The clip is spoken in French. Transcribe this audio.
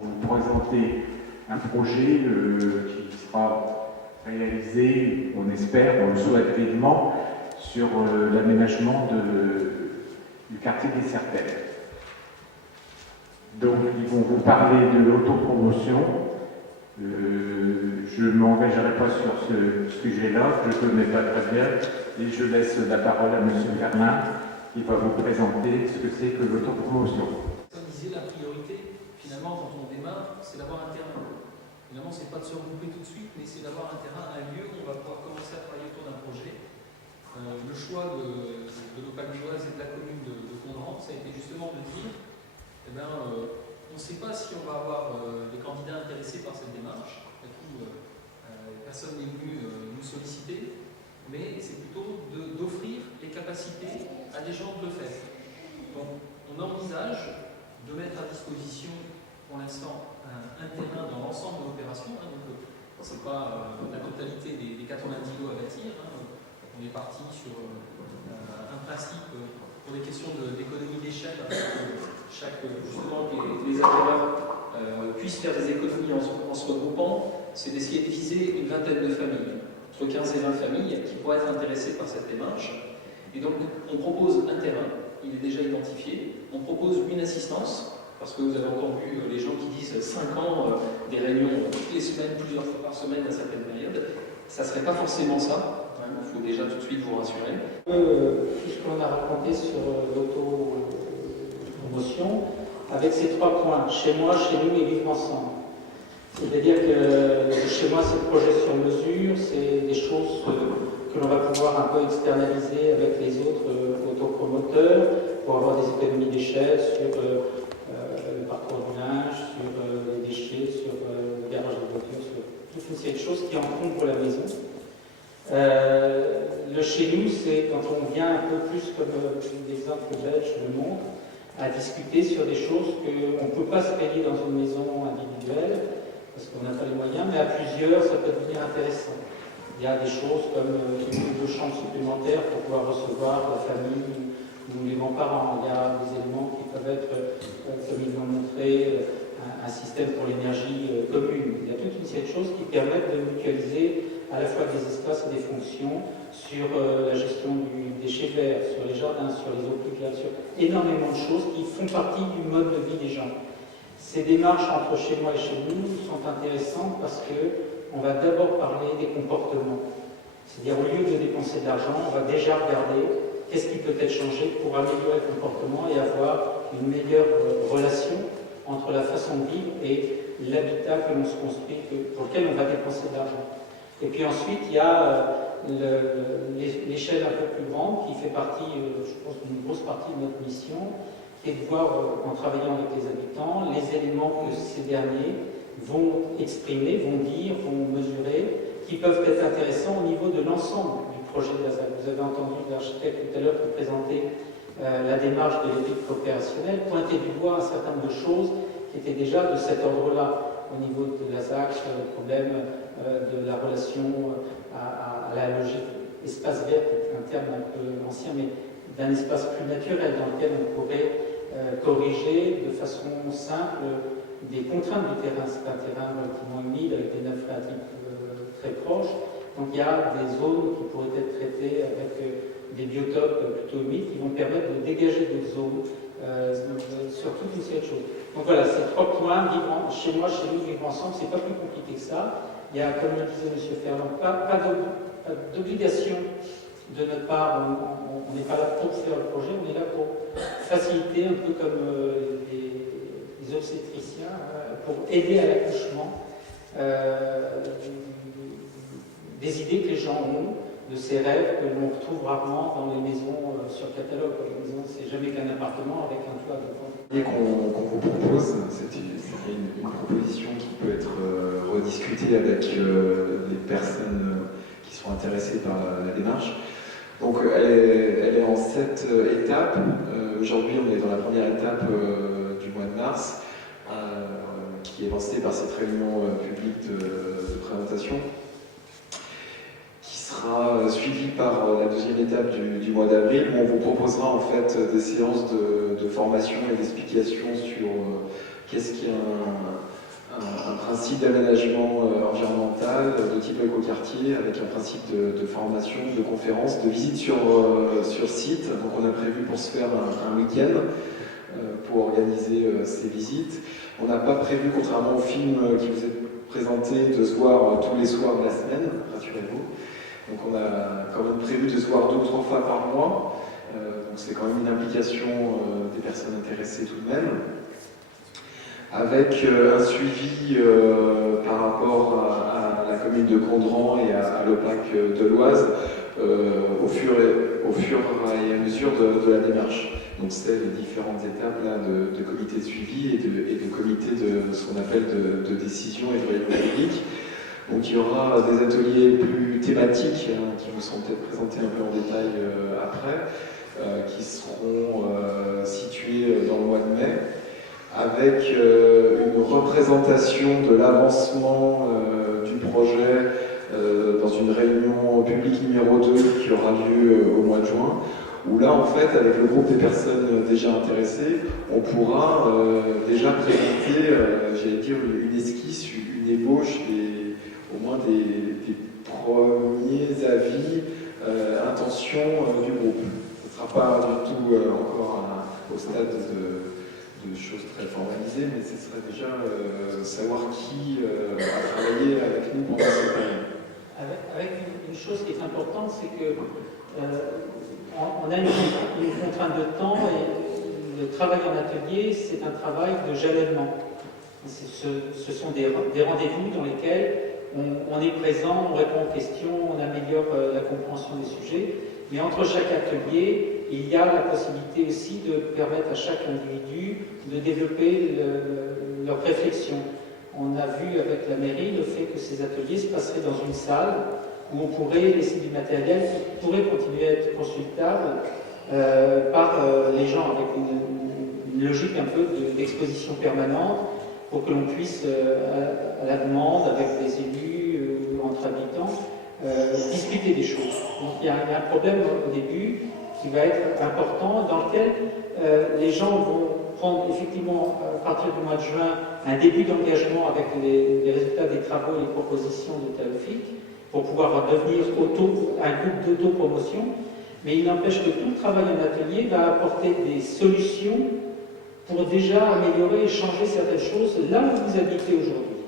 Vous présenter un projet qui sera réalisé, on espère, on le souhaite vivement, sur l'aménagement du quartier des Sertelles. Donc, ils vont vous parler de l'autopromotion. Je ne m'engagerai pas sur ce sujet-là, je ne connais pas très bien, et je laisse la parole à M. Germain, qui va vous présenter ce que c'est que l'autopromotion. Comme disait, la priorité, finalement, quand on démarre, c'est d'avoir un terrain. Finalement, ce n'est pas de se regrouper tout de suite, mais c'est d'avoir un terrain, un lieu où on va pouvoir commencer à travailler autour d'un projet. Le choix de l'Opalmiroise et de la commune de Condren, ça a été justement de dire, on ne sait pas si on va avoir des candidats intéressés par cette démarche. Personne n'est venu nous solliciter, mais c'est plutôt d'offrir les capacités à des gens de le faire. Donc, on envisage de mettre à disposition, pour l'instant, un terrain dans l'ensemble de l'opération. Ce n'est pas la totalité des 90 lots à bâtir. On est parti sur un principe pour des questions d'économie d'échelle, justement, les acquéreurs puissent faire des économies en se regroupant, c'est d'essayer de viser une vingtaine de familles, entre 15 et 20 familles qui pourraient être intéressées par cette démarche. Et donc, on propose un terrain, il est déjà identifié, on propose une assistance, parce que vous avez entendu les gens qui disent 5 ans, des réunions toutes les semaines, plusieurs fois par semaine à certaines périodes. Ça ne serait pas forcément ça, il faut déjà tout de suite vous rassurer. Puisqu'on a raconté sur l'autopromotion, avec ces 3 points, chez moi, chez nous et vivre ensemble. C'est-à-dire que chez moi, c'est le projet sur mesure, c'est des choses que l'on va pouvoir un peu externaliser avec les autres autopromoteurs pour avoir des économies d'échelle sur le parcours du linge, sur les déchets, sur le garage de voitures, sur toute une série de choses qui encombrent la maison. Le chez nous, c'est quand on vient un peu plus, comme l'exemple belge le montre, à discuter sur des choses qu'on ne peut pas se payer dans une maison individuelle, parce qu'on n'a pas les moyens, mais à plusieurs, ça peut devenir intéressant. Il y a des choses comme une ou 2 chambres supplémentaires pour pouvoir recevoir la famille ou les grands-parents. Il y a des éléments qui peuvent être, comme ils l'ont montré, un système pour l'énergie commune. Il y a toute une série de choses qui permettent de mutualiser à la fois des espaces et des fonctions sur la gestion du déchet vert, sur les jardins, sur les eaux pluviales, sur énormément de choses qui font partie du mode de vie des gens. Ces démarches entre chez moi et chez nous sont intéressantes parce qu'on va d'abord parler des comportements. C'est-à-dire, au lieu de dépenser de l'argent, on va déjà regarder qu'est-ce qui peut être changé pour améliorer le comportement et avoir une meilleure relation entre la façon de vivre et l'habitat que l'on se construit, pour lequel on va dépenser de l'argent. Et puis ensuite, il y a l'échelle un peu plus grande qui fait partie, je pense, d'une grosse partie de notre mission, qui est de voir, en travaillant avec les habitants, les éléments que ces derniers vont exprimer, vont dire, vont mesurer, qui peuvent être intéressants au niveau de l'ensemble du projet de la ZAC. Vous avez entendu l'architecte tout à l'heure qui présentait la démarche de l'éthique opérationnelle, pointer du doigt un certain nombre de choses qui étaient déjà de cet ordre-là, au niveau de la ZAC, sur le problème de la relation à la logique espace vert, qui est un terme un peu ancien, mais d'un espace plus naturel dans lequel on pourrait corriger de façon simple des contraintes du terrain. C'est un terrain relativement humide avec des nappes phréatiques très proches. Donc il y a des zones qui pourraient être traitées avec des biotopes plutôt humides qui vont permettre de dégager d'autres zones sur toute une série de choses. Donc voilà, ces 3 points, vivre chez moi, chez nous, vivre ensemble, c'est pas plus compliqué que ça. Il y a, comme le disait M. Ferland, pas d'obligation de notre part. On n'est pas là pour faire le projet, on est là pour faciliter, un peu comme les obstétriciens, pour aider à l'accouchement des idées que les gens ont, de ces rêves que l'on retrouve rarement dans les maisons sur catalogue. Les maisons, c'est jamais qu'un appartement avec un toit devant. Et qu'on vous propose, c'est une proposition qui peut être rediscutée avec les personnes qui sont intéressées par la démarche. Donc elle est en 7 étapes. Aujourd'hui, on est dans la première étape du mois de mars, qui est lancée par cette réunion publique de présentation, qui sera suivie par la deuxième étape du mois d'avril, où on vous proposera en fait des séances de formation et d'explication sur qu'est-ce qu'est un principe d'aménagement environnemental de type écoquartier, avec un principe de formation, de conférence, de visite sur site. Donc on a prévu pour se faire un week-end pour organiser ces visites. On n'a pas prévu, contrairement au film qui vous est présenté, de se voir tous les soirs de la semaine, rassurez-vous. Donc on a quand même prévu de se voir 2 ou 3 fois par mois. Donc c'est quand même une implication des personnes intéressées tout de même. Avec un suivi par rapport à la commune de Condren et à l'OPAC de l'Oise au fur et à mesure de la démarche. Donc c'est les différentes étapes là, de comité de suivi et de comité de ce qu'on appelle de décision et de réunion publique. Donc il y aura des ateliers plus thématiques qui vous seront peut-être présentés un peu en détail après, qui seront situés dans le mois de mai, avec une représentation de l'avancement du projet dans une réunion publique numéro 2 qui aura lieu au mois de juin, où là, en fait, avec le groupe des personnes déjà intéressées, on pourra déjà présenter, j'allais dire, une esquisse, une ébauche, au moins des premiers avis, intentions du groupe. Ce ne sera pas du tout encore au stade de choses très formalisées, mais ce serait déjà savoir qui a travaillé avec nous pendant cette période. Avec une chose qui est importante, c'est que on a une contrainte de temps et le travail en atelier, c'est un travail de jalonnement. Ce sont des rendez-vous dans lesquels on est présent, on répond aux questions, on améliore la compréhension des sujets, mais entre chaque atelier, il y a la possibilité aussi de permettre à chaque individu de développer leur réflexion. On a vu avec la mairie le fait que ces ateliers se passeraient dans une salle où on pourrait laisser du matériel qui pourrait continuer à être consultable par les gens, avec une logique un peu d'exposition permanente, pour que l'on puisse, à la demande, avec des élus, entre habitants, discuter des choses. Donc il y a un problème au début qui va être important, dans lequel les gens vont prendre effectivement, à partir du mois de juin, un début d'engagement avec les résultats des travaux et les propositions de Théophile, pour pouvoir devenir un groupe d'autopromotion. Mais il n'empêche que tout le travail en atelier va apporter des solutions pour déjà améliorer et changer certaines choses là où vous habitez aujourd'hui.